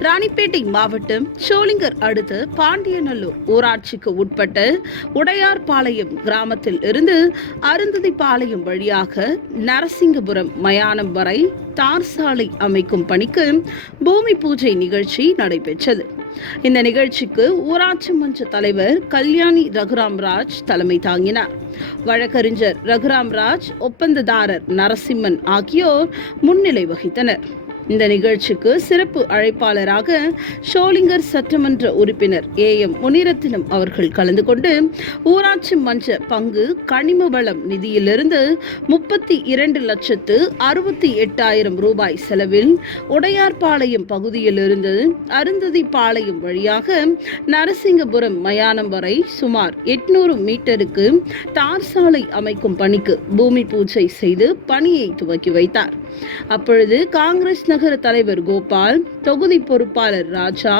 ராணிப்பேட்டை மாவட்டம் சோளிங்கர் அடுத்து பாண்டியநல்லூர் ஊராட்சிக்கு உட்பட்ட உடையார்பாளையம் கிராமத்தில் இருந்து அருந்ததிபாளையம் வழியாக நரசிங்கபுரம் மயானம் வரை தார் சாலை அமைக்கும் பணிக்கு பூமி பூஜை நிகழ்ச்சி நடைபெற்றது. இந்த நிகழ்ச்சிக்கு ஊராட்சி மன்ற தலைவர் கல்யாணி ரகுராம் ராஜ் தலைமை தாங்கினார். வழக்கறிஞர் ரகுராம் ராஜ் ஒப்பந்ததாரர் நரசிம்மன் ஆகியோர் முன்னிலை வகித்தனர். இந்த நிகழ்ச்சிக்கு சிறப்பு அழைப்பாளராக ஷோலிங்கர் சட்டமன்ற உறுப்பினர் ஏ எம் முனிரத்தினம் அவர்கள் கலந்து கொண்டு ஊராட்சி மன்ற பங்கு கனிம வளம் நிதியிலிருந்து முப்பத்தி இரண்டு லட்சத்து அறுபத்தி எட்டாயிரம் ரூபாய் செலவில் உடையார்பாளையம் பகுதியிலிருந்து அருந்ததி பாளையம் வழியாக நரசிங்கபுரம் மயானம் வரை சுமார் எட்நூறு மீட்டருக்கு தார் சாலை அமைக்கும் பணிக்கு பூமி பூஜை செய்து பணியை துவக்கி வைத்தார். அப்பொழுது காங்கிரஸ் நகர தலைவர் கோபால் தொகுதி பொறுப்பாளர் ராஜா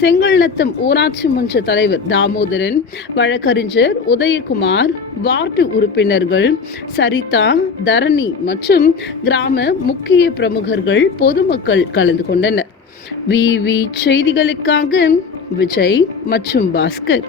செங்கல்நத்தம் ஊராட்சி மன்ற தலைவர் தாமோதரன் வழக்கறிஞர் உதயகுமார் வார்டு உறுப்பினர்கள் சரிதா தரணி மற்றும் கிராம முக்கிய பிரமுகர்கள் பொதுமக்கள் கலந்து கொண்டனர். விவி செய்திகளுக்காக விஜய் மற்றும் பாஸ்கர்.